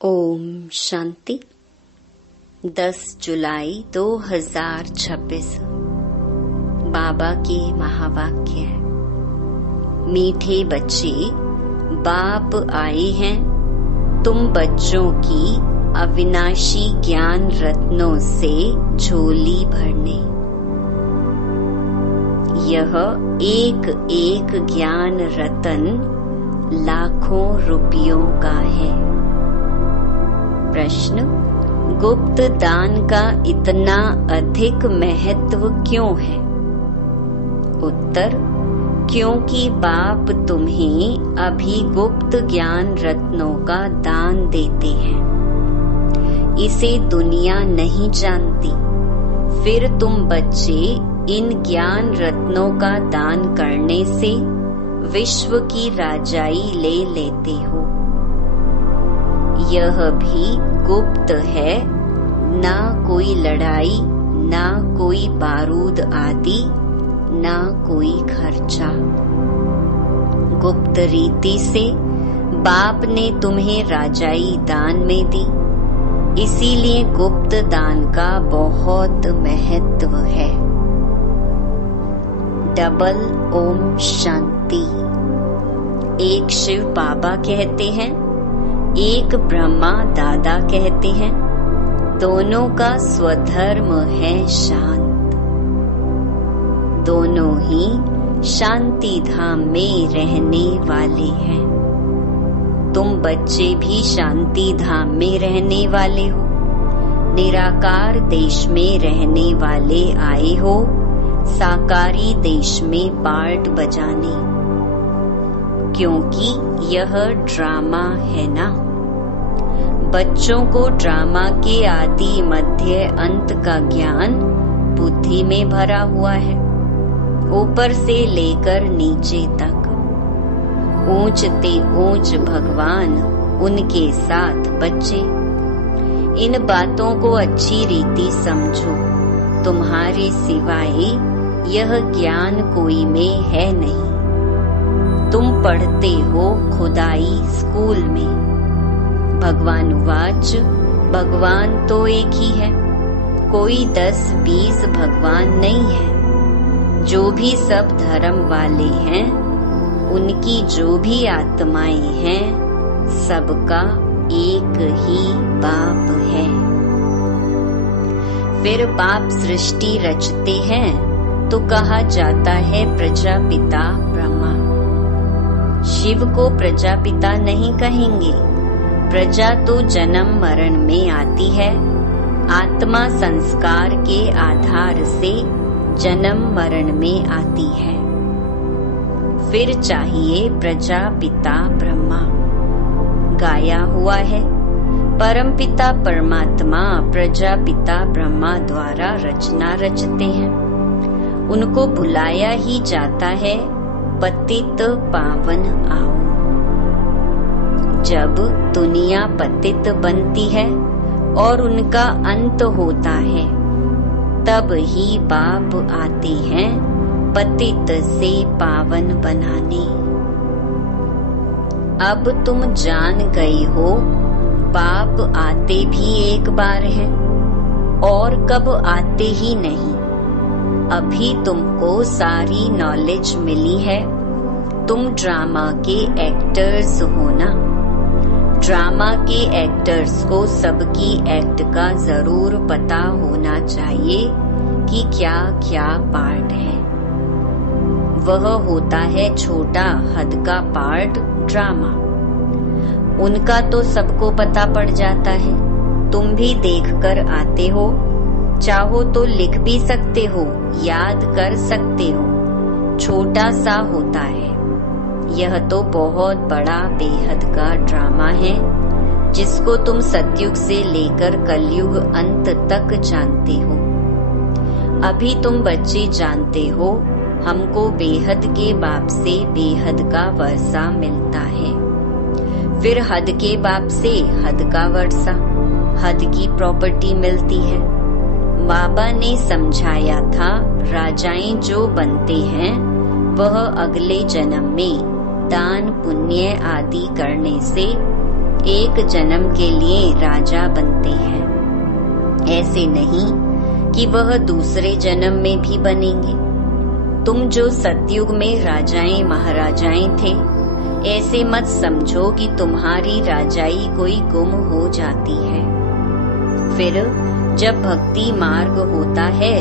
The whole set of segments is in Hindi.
ओम शांति। 10 जुलाई 2026 बाबा के महावाक्य है। मीठे बच्चे, बाप आए हैं तुम बच्चों की अविनाशी ज्ञान रत्नों से झोली भरने। यह एक एक ज्ञान रतन लाखों रुपयों का है। प्रश्न: गुप्त दान का इतना अधिक महत्व क्यों है? उत्तर: क्योंकि बाप तुम्हें अभी गुप्त ज्ञान रत्नों का दान देते हैं। इसे दुनिया नहीं जानती। फिर तुम बच्चे इन ज्ञान रत्नों का दान करने से विश्व की राजाई ले लेते हो। यह भी गुप्त है, ना कोई लड़ाई, ना कोई बारूद आदि, ना कोई खर्चा। गुप्त रीति से बाप ने तुम्हें राजाई दान में दी, इसीलिए गुप्त दान का बहुत महत्व है। डबल ओम शांति। एक शिव बाबा कहते हैं, एक ब्रह्मा दादा कहते हैं, दोनों का स्वधर्म है शांत। दोनों ही शांति धाम में रहने वाले हैं। तुम बच्चे भी शांति धाम में रहने वाले हो। निराकार देश में रहने वाले आए हो साकारी देश में पार्ट बजाने, क्योंकि यह ड्रामा है ना। बच्चों को ड्रामा के आदि मध्य अंत का ज्ञान बुद्धि में भरा हुआ है, ऊपर से लेकर नीचे तक। ऊंचते ऊंच भगवान, उनके साथ बच्चे। इन बातों को अच्छी रीति समझो। तुम्हारे सिवाय यह ज्ञान कोई में है नहीं। तुम पढ़ते हो खुदाई स्कूल में। भगवान उवाच, भगवान तो एक ही है, कोई 10-20 भगवान नहीं है। जो भी सब धर्म वाले हैं, उनकी जो भी आत्माएं हैं, सबका एक ही बाप है। फिर बाप सृष्टि रचते हैं तो कहा जाता है प्रजापिता ब्रह्मा। शिव को प्रजापिता नहीं कहेंगे। प्रजा तो जन्म मरण में आती है। आत्मा संस्कार के आधार से जन्म मरण में आती है। फिर चाहिए प्रजापिता ब्रह्मा। गाया हुआ है, परमपिता परमात्मा प्रजापिता ब्रह्मा द्वारा रचना रचते हैं। उनको बुलाया ही जाता है पतित पावन आओ। जब दुनिया पतित बनती है और उनका अंत होता है, तब ही बाप आते हैं पतित से पावन बनाने। अब तुम जान गए हो, बाप आते भी एक बार हैं और कब आते ही नहीं। अभी तुमको सारी नॉलेज मिली है। तुम ड्रामा के एक्टर्स हो ना। ड्रामा के एक्टर्स को सबकी एक्ट का जरूर पता होना चाहिए कि क्या क्या पार्ट है। वह होता है छोटा हद का पार्ट ड्रामा। उनका तो सबको पता पड़ जाता है। तुम भी देखकर आते हो। चाहो तो लिख भी सकते हो, याद कर सकते हो। छोटा सा होता है। यह तो बहुत बड़ा बेहद का ड्रामा है, जिसको तुम सतयुग से लेकर कलयुग अंत तक जानते हो। अभी तुम बच्चे जानते हो, हमको बेहद के बाप से बेहद का वर्षा मिलता है। फिर हद के बाप से हद का वर्षा, हद की प्रॉपर्टी मिलती है। बाबा ने समझाया था, राजाएं जो बनते हैं वह अगले जन्म में दान पुण्य आदि करने से एक जन्म के लिए राजा बनते हैं। ऐसे नहीं कि वह दूसरे जन्म में भी बनेंगे। तुम जो सतयुग में राजाएं महाराजाएं थे, ऐसे मत समझो कि तुम्हारी राजाई कोई गुम हो जाती है। फिर जब भक्ति मार्ग होता है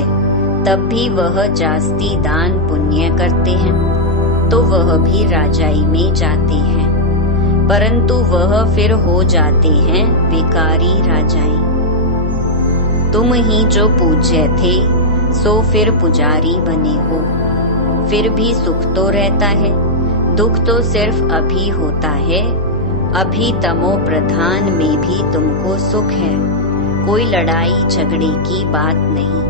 तब भी वह जास्ती दान पुण्य करते हैं तो वह भी राजाई में जाते हैं, परंतु वह फिर हो जाते हैं विकारी राजाई। तुम ही जो पूज्य थे सो फिर पुजारी बने हो। फिर भी सुख तो रहता है, दुख तो सिर्फ अभी होता है। अभी तमो प्रधान में भी तुमको सुख है, कोई लड़ाई झगड़े की बात नहीं।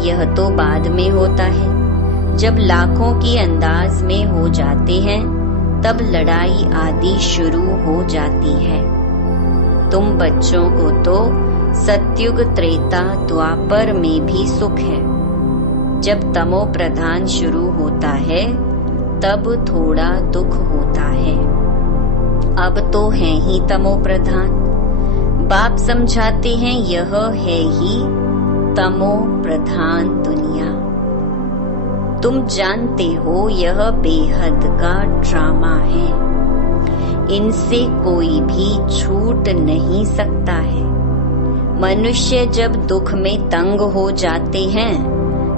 यह तो बाद में होता है, जब लाखों की अंदाज में हो जाते हैं तब लड़ाई आदि शुरू हो जाती है। तुम बच्चों को तो सतयुग त्रेता द्वापर में भी सुख है। जब तमो प्रधान शुरू होता है तब थोड़ा दुख होता है। अब तो है ही तमो प्रधान। बाप समझाते हैं यह है ही तमो प्रधान दुनिया। तुम जानते हो यह बेहद का ड्रामा है, इनसे कोई भी छूट नहीं सकता है। मनुष्य जब दुख में तंग हो जाते हैं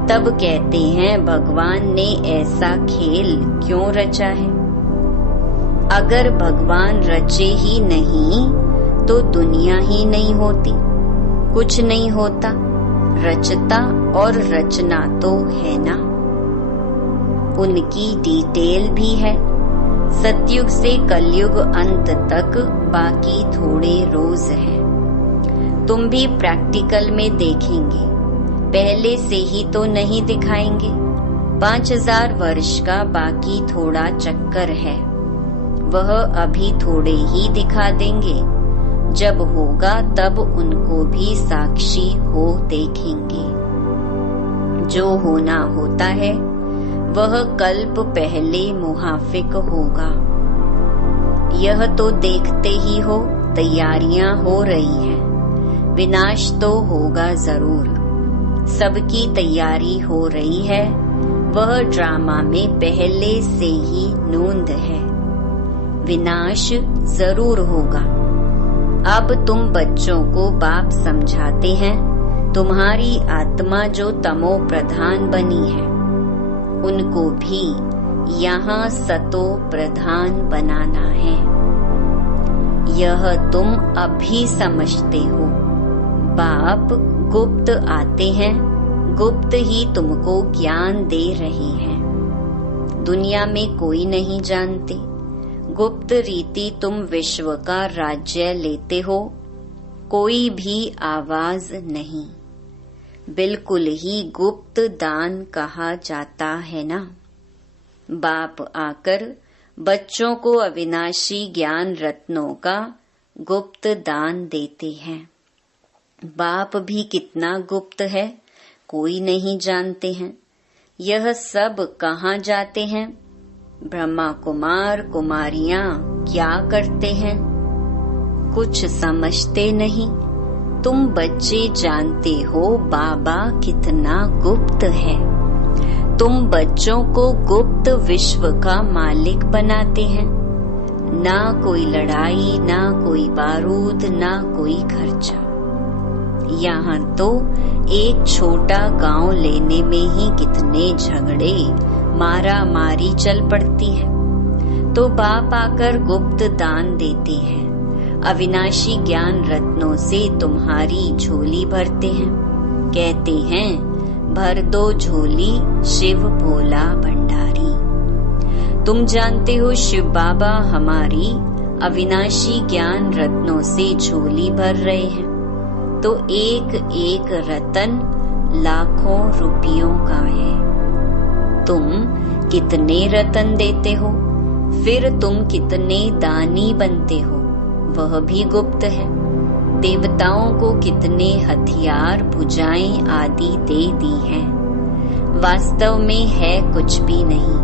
तब कहते हैं भगवान ने ऐसा खेल क्यों रचा है। अगर भगवान रचे ही नहीं तो दुनिया ही नहीं होती, कुछ नहीं होता। रचता और रचना तो है ना, उनकी डिटेल भी है। सतयुग से कलयुग अंत तक बाकी थोड़े रोज है। तुम भी प्रैक्टिकल में देखेंगे, पहले से ही तो नहीं दिखाएंगे। 5000 वर्ष का बाकी थोड़ा चक्कर है, वह अभी थोड़े ही दिखा देंगे। जब होगा तब उनको भी साक्षी हो देखेंगे। जो होना होता है वह कल्प पहले मुहाफिक होगा। यह तो देखते ही हो तैयारियां हो रही हैं, विनाश तो होगा जरूर। सबकी तैयारी हो रही है, वह ड्रामा में पहले से ही नोंद है। विनाश जरूर होगा। अब तुम बच्चों को बाप समझाते हैं, तुम्हारी आत्मा जो तमो प्रधान बनी है उनको भी यहाँ सतो प्रधान बनाना है। यह तुम अभी समझते हो। बाप गुप्त आते हैं, गुप्त ही तुमको ज्ञान दे रहे हैं। दुनिया में कोई नहीं जानते। गुप्त रीति तुम विश्व का राज्य लेते हो, कोई भी आवाज नहीं। बिल्कुल ही गुप्त दान कहा जाता है ना। बाप आकर बच्चों को अविनाशी ज्ञान रत्नों का गुप्त दान देते हैं। बाप भी कितना गुप्त है कोई नहीं जानते हैं। यह सब कहाँ जाते हैं? ब्रह्मा कुमार कुमारियां क्या करते हैं? कुछ समझते नहीं। तुम बच्चे जानते हो बाबा कितना गुप्त है। तुम बच्चों को गुप्त विश्व का मालिक बनाते हैं। ना कोई लड़ाई, ना कोई बारूद, ना कोई खर्चा। यहाँ तो एक छोटा गांव लेने में ही कितने झगड़े मारा मारी चल पड़ती है। तो बाप आकर गुप्त दान देते हैं। अविनाशी ज्ञान रत्नों से तुम्हारी झोली भरते हैं। कहते हैं भर दो झोली शिव भोला भंडारी। तुम जानते हो शिव बाबा हमारी अविनाशी ज्ञान रत्नों से झोली भर रहे हैं। तो एक एक रतन लाखों रुपयों का है। तुम कितने रतन देते हो, फिर तुम कितने दानी बनते हो, वह भी गुप्त है। देवताओं को कितने हथियार भुजाएं आदि दे दी हैं, वास्तव में है कुछ भी नहीं।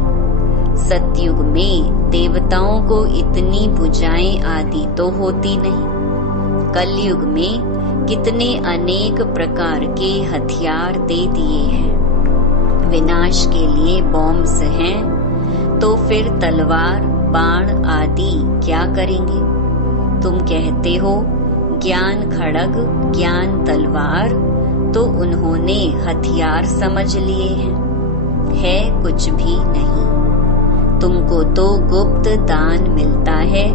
सतयुग में देवताओं को इतनी भुजाएं आदि तो होती नहीं। कलयुग में कितने अनेक प्रकार के हथियार दे दिए हैं। विनाश के लिए बॉम्ब्स हैं, तो फिर तलवार बाण आदि क्या करेंगे? तुम कहते हो ज्ञान खड़ग, ज्ञान तलवार, तो उन्होंने हथियार समझ लिए हैं। है कुछ भी नहीं। तुमको तो गुप्त दान मिलता है,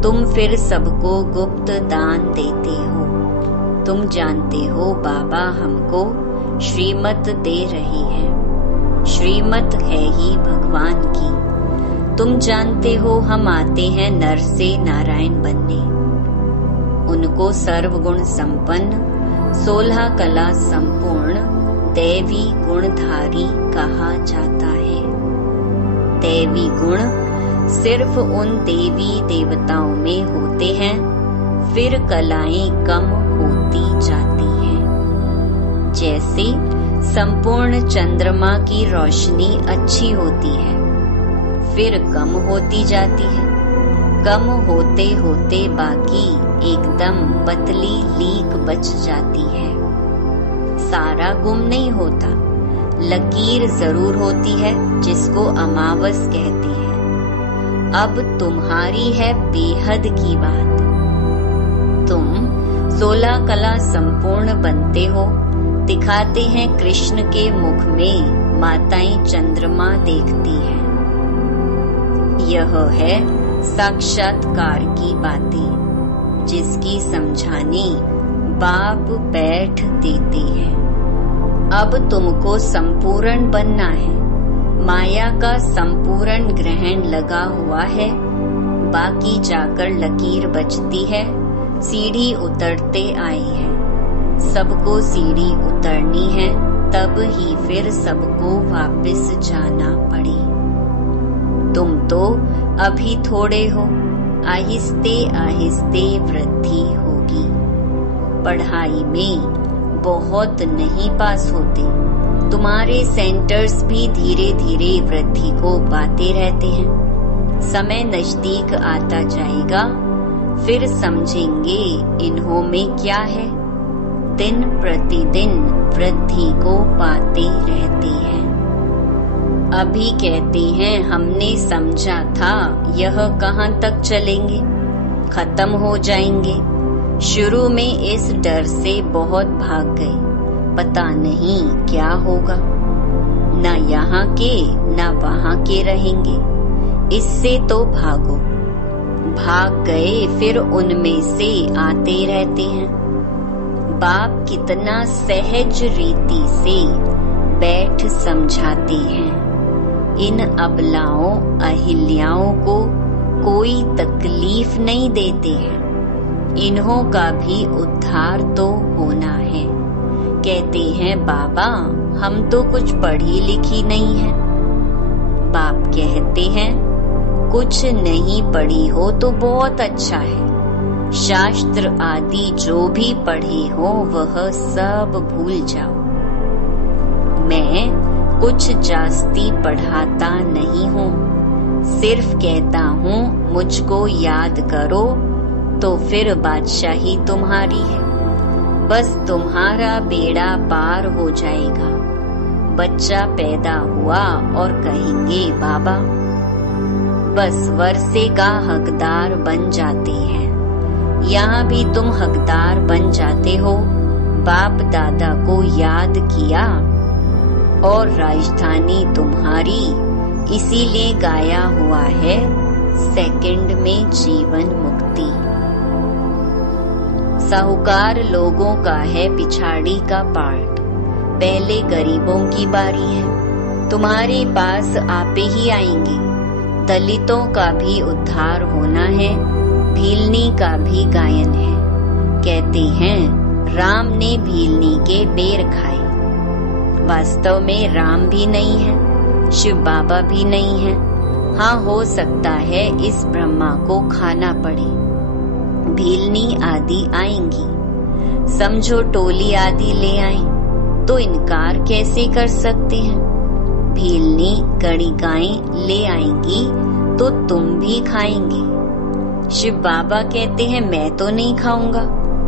तुम फिर सबको गुप्त दान देते हो। तुम जानते हो बाबा हमको श्रीमत दे रही है। श्रीमत है ही भगवान की। तुम जानते हो हम आते हैं नर से नारायण बनने। उनको सर्वगुण संपन्न, 16 कला संपूर्ण, दैवी गुणधारी कहा जाता है। दैवी गुण सिर्फ उन देवी देवताओं में होते हैं, फिर कलाएं कम होती जाती हैं। जैसे संपूर्ण चंद्रमा की रोशनी अच्छी होती है, फिर कम होती जाती है। कम होते होते बाकी एकदम पतली लीक बच जाती है। सारा गुम नहीं होता, लकीर जरूर होती है, जिसको अमावस कहते हैं। अब तुम्हारी है बेहद की बात। तुम 16 कला संपूर्ण बनते हो, दिखाते हैं कृष्ण के मुख में माताएं चंद्रमा देखती हैं। यह है साक्षात्कार की बातें, जिसकी समझाने बाप बैठ देते हैं। अब तुमको संपूर्ण बनना है। माया का संपूर्ण ग्रहण लगा हुआ है, बाकी जाकर लकीर बचती है। सीढ़ी उतरते आई है, सबको सीढ़ी उतरनी है, तब ही फिर सबको वापस जाना पड़े। तुम तो अभी थोड़े हो, आहिस्ते आहिस्ते वृद्धि होगी। पढ़ाई में बहुत नहीं पास होते। तुम्हारे सेंटर्स भी धीरे धीरे वृद्धि को पाते रहते हैं। समय नजदीक आता जाएगा, फिर समझेंगे इन्हों में क्या है। दिन प्रतिदिन वृद्धि को पाते रहते हैं। अभी कहते हैं हमने समझा था, यह कहाँ तक चलेंगे, खत्म हो जाएंगे। शुरू में इस डर से बहुत भाग गए, पता नहीं क्या होगा। न यहाँ के न वहाँ के रहेंगे, इससे तो भागो। भाग गए, फिर उनमें से आते रहते हैं। बाप कितना सहज रीति से बैठ समझाते हैं। इन अबलाओं अहिल्याओं को कोई तकलीफ नहीं देते हैं। इन्हों का भी उद्धार तो होना है। कहते हैं बाबा हम तो कुछ पढ़ी लिखी नहीं है। बाप कहते हैं कुछ नहीं पढ़ी हो तो बहुत अच्छा है। शास्त्र आदि जो भी पढ़े हो वह सब भूल जाओ। मैं कुछ जास्ती पढ़ाता नहीं हूँ, सिर्फ कहता हूँ मुझको याद करो तो फिर बादशाही तुम्हारी है। बस तुम्हारा बेड़ा पार हो जाएगा। बच्चा पैदा हुआ और कहेंगे बाबा, बस वर्षे का हकदार बन जाते हैं। यहाँ भी तुम हकदार बन जाते हो। बाप दादा को याद किया और राजधानी तुम्हारी, इसीलिए गाया हुआ है सेकंड में जीवन मुक्ति। साहूकार लोगों का है पिछाड़ी का पार्ट, पहले गरीबों की बारी है। तुम्हारे पास आपे ही आएंगे। दलितों का भी उद्धार होना है, भीलनी का भी गायन है। कहते हैं राम ने भीलनी के बेर खाए। वास्तव में राम भी नहीं है, शिव बाबा भी नहीं है। हाँ, हो सकता है इस ब्रह्मा को खाना पड़े। भीलनी आदि आएंगी, समझो टोली आदि ले आए तो इनकार कैसे कर सकते हैं। भीलनी कणिकाएं ले आएंगी तो तुम भी खाएंगे। शिव बाबा कहते हैं मैं तो नहीं खाऊंगा,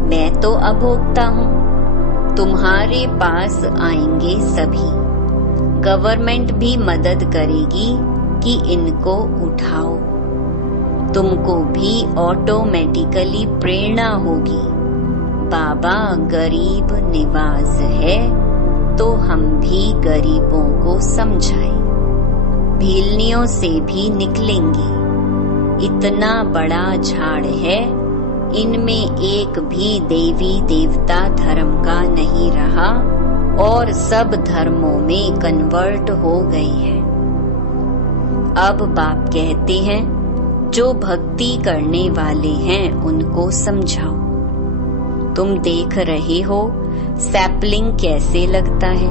मैं तो अभोक्ता हूँ। तुम्हारे पास आएंगे सभी। गवर्नमेंट भी मदद करेगी कि इनको उठाओ। तुमको भी ऑटोमेटिकली प्रेरणा होगी, बाबा गरीब निवाज है तो हम भी गरीबों को समझाएं। भीलनियों से भी निकलेंगे। इतना बड़ा झाड़ है, इनमें एक भी देवी देवता धर्म का नहीं रहा और सब धर्मों में कन्वर्ट हो गए हैं। अब बाप कहते हैं जो भक्ति करने वाले हैं उनको समझाओ। तुम देख रहे हो सैपलिंग कैसे लगता है,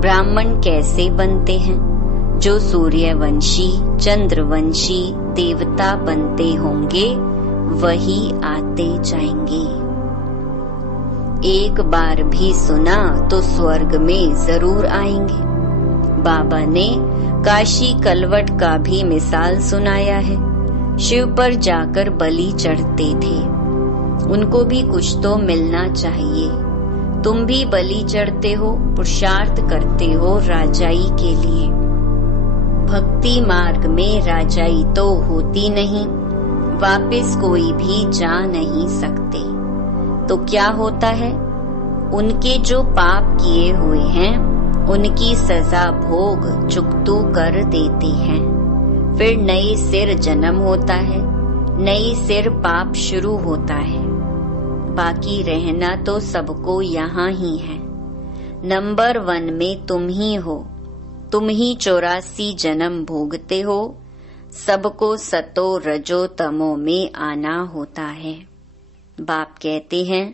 ब्राह्मण कैसे बनते हैं। जो सूर्यवंशी चंद्रवंशी देवता बनते होंगे वही आते जाएंगे। एक बार भी सुना तो स्वर्ग में जरूर आएंगे। बाबा ने काशी कलवट का भी मिसाल सुनाया है। शिव पर जाकर बलि चढ़ते थे, उनको भी कुछ तो मिलना चाहिए। तुम भी बलि चढ़ते हो, पुरुषार्थ करते हो राजाई के लिए। भक्ति मार्ग में राजाई तो होती नहीं, वापस कोई भी जा नहीं सकते। तो क्या होता है, उनके जो पाप किए हुए हैं उनकी सजा भोग चुकतू कर देते हैं। फिर नए सिर जन्म होता है, नए सिर पाप शुरू होता है। बाकी रहना तो सबको यहाँ ही है। नंबर 1 में तुम ही हो, तुम ही 84 जन्म भोगते हो। सबको सतो रजो तमो में आना होता है। बाप कहते हैं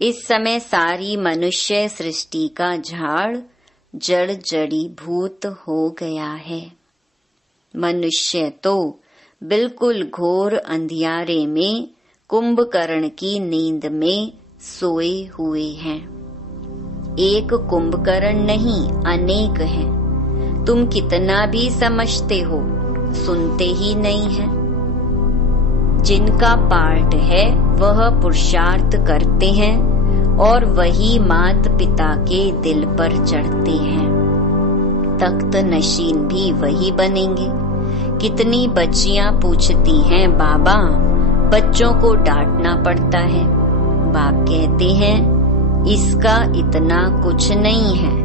इस समय सारी मनुष्य सृष्टि का झाड़ जड़ जड़ी भूत हो गया है। मनुष्य तो बिल्कुल घोर अंधियारे में कुंभकर्ण की नींद में सोए हुए हैं। एक कुंभकर्ण नहीं, अनेक हैं। तुम कितना भी समझते हो, सुनते ही नहीं है। जिनका पार्ट है वह पुरुषार्थ करते हैं और वही मात पिता के दिल पर चढ़ते हैं। तख्त नशीन भी वही बनेंगे। कितनी बच्चियां पूछती हैं बाबा, बच्चों को डांटना पड़ता है। बाप कहते हैं इसका इतना कुछ नहीं है।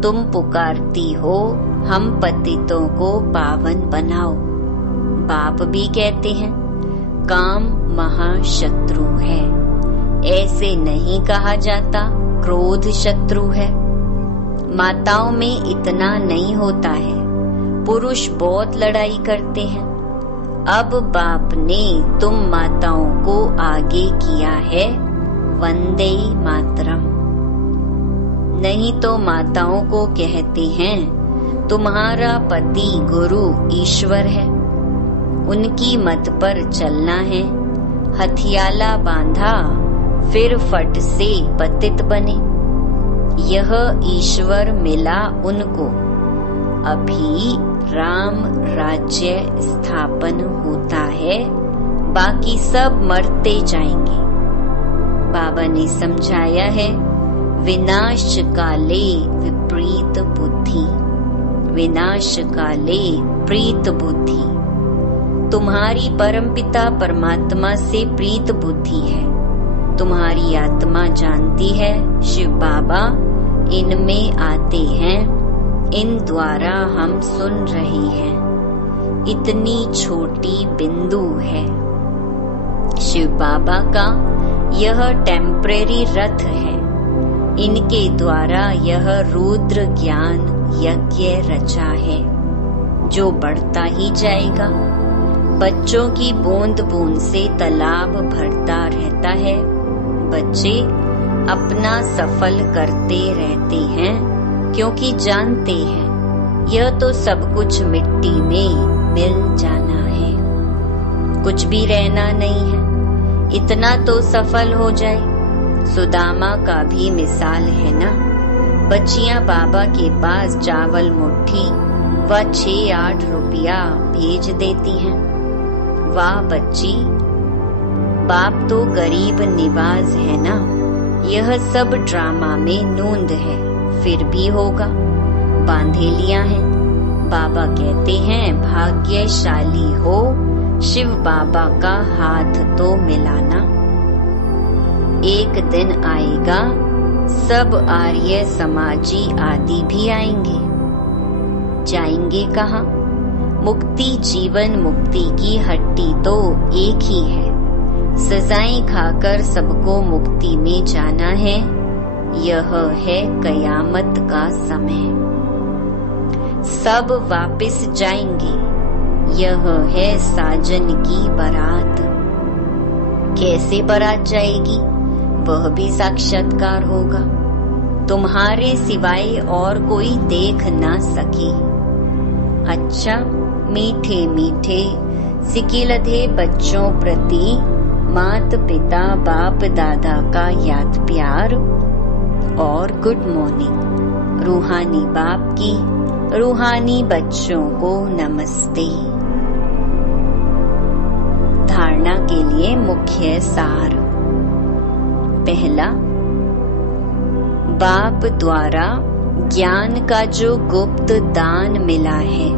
तुम पुकारती हो हम पतितों को पावन बनाओ। बाप भी कहते हैं काम महाशत्रु है। ऐसे नहीं कहा जाता क्रोध शत्रु है। माताओं में इतना नहीं होता है, पुरुष बहुत लड़ाई करते हैं। अब बाप ने तुम माताओं को आगे किया है, वंदे मातरम। नहीं तो माताओं को कहते हैं तुम्हारा पति गुरु ईश्वर है, उनकी मत पर चलना है। हथियाला बांधा फिर फट से पतित बने। यह ईश्वर मिला उनको। अभी राम राज्य स्थापन होता है, बाकी सब मरते जाएंगे। बाबा ने समझाया है विनाश काले विपरीत बुद्धि, विनाश काले प्रीत बुद्धि। तुम्हारी परमपिता परमात्मा से प्रीत बुद्धि है। तुम्हारी आत्मा जानती है शिव बाबा इनमें आते हैं, इन द्वारा हम सुन रहे हैं। इतनी छोटी बिंदु है। शिव बाबा का यह टेम्परेरी रथ है। इनके द्वारा यह रुद्र ज्ञान यज्ञ रचा है जो बढ़ता ही जाएगा। बच्चों की बूंद बूंद से तालाब भरता रहता है। बच्चे अपना सफल करते रहते हैं क्योंकि जानते हैं यह तो सब कुछ मिट्टी में मिल जाना है, कुछ भी रहना नहीं है। इतना तो सफल हो जाए। सुदामा का भी मिसाल है ना। बच्चियां बाबा के पास चावल मुट्ठी वह 6-8 रुपया भेज देती हैं। वाह बच्ची, बाप तो गरीब निवाज है ना। यह सब ड्रामा में नूंद है, फिर भी होगा, बांधे लिया है। बाबा कहते हैं भाग्यशाली हो, शिव बाबा का हाथ तो मिलाना। एक दिन आएगा सब आर्य समाजी आदि भी आएंगे। जाएंगे कहाँ? मुक्ति जीवन मुक्ति की हट्टी तो एक ही है। सजाएं खाकर सबको मुक्ति में जाना है। यह है कयामत का समय। सब वापस जाएंगे। यह है साजन की बारात। कैसे बारात जाएगी वह भी साक्षात्कार होगा। तुम्हारे सिवाय और कोई देख ना सके। अच्छा, मीठे मीठे सिकिलधे बच्चों प्रति मात पिता बाप दादा का याद प्यार और गुड मॉर्निंग। रूहानी बाप की रूहानी बच्चों को नमस्ते। धारणा के लिए मुख्य सार। पहला, बाप द्वारा ज्ञान का जो गुप्त दान मिला है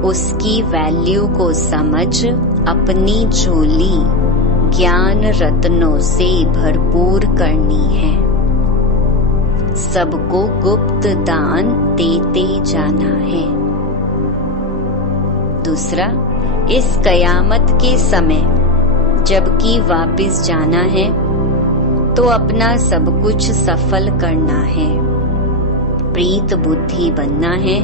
उसकी वैल्यू को समझ अपनी झोली ज्ञान रत्नों से भरपूर करनी है। सबको गुप्त दान देते जाना है। दूसरा, इस कयामत के समय जबकि वापस जाना है तो अपना सब कुछ सफल करना है। प्रीत बुद्धि बनना है।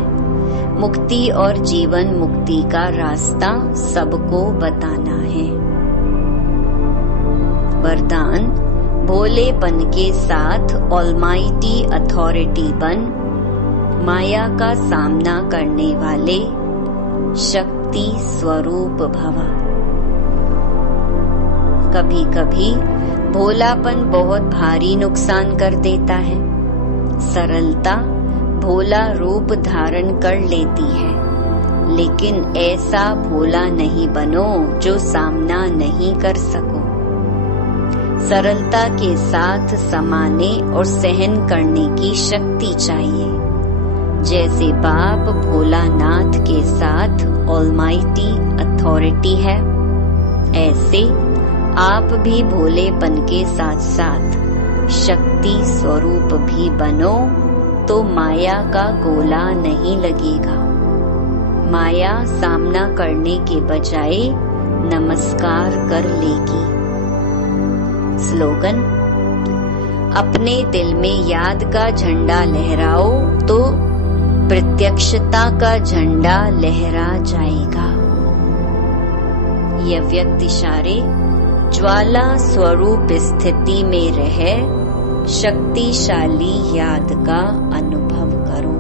मुक्ति और जीवन मुक्ति का रास्ता सबको बताना है। वरदान, भोलेपन के साथ ऑलमाइटी अथॉरिटी बन माया का सामना करने वाले शक्ति स्वरूप भव। कभी कभी भोलापन बहुत भारी नुकसान कर देता है। सरलता भोला रूप धारण कर लेती है, लेकिन ऐसा भोला नहीं बनो जो सामना नहीं कर सको। सरलता के साथ समाने और सहन करने की शक्ति चाहिए। जैसे बाप भोलानाथ के साथ ऑलमाइटी अथॉरिटी है, ऐसे आप भी भोलेपन के साथ साथ शक्ति स्वरूप भी बनो तो माया का गोला नहीं लगेगा। माया सामना करने के बजाय नमस्कार कर लेगी। स्लोगन, अपने दिल में याद का झंडा लहराओ तो प्रत्यक्षता का झंडा लहरा जाएगा। यह व्यक्त इशारे ज्वाला स्वरूप स्थिति में रह शक्तिशाली याद का अनुभव करो।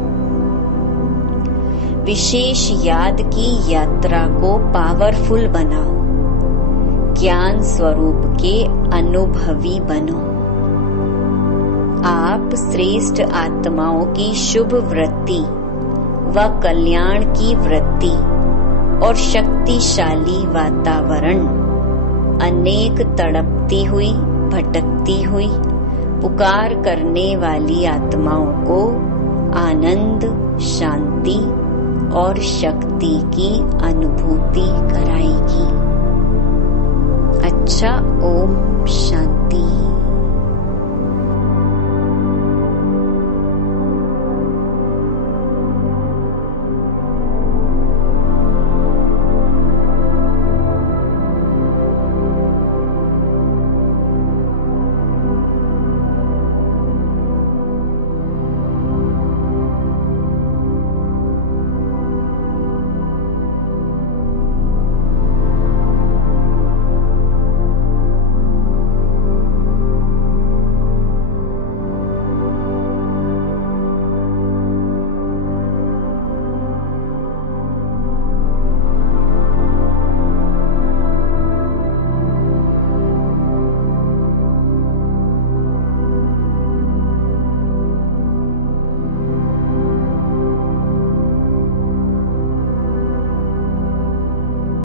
विशेष याद की यात्रा को पावरफुल बनाओ। ज्ञान स्वरूप के अनुभवी बनो। आप श्रेष्ठ आत्माओं की शुभ वृत्ति व कल्याण की वृत्ति और शक्तिशाली वातावरण अनेक तड़पती हुई भटकती हुई पुकार करने वाली आत्माओं को आनंद, शांति और शक्ति की अनुभूति कराएगी। अच्छा, ओम शांति।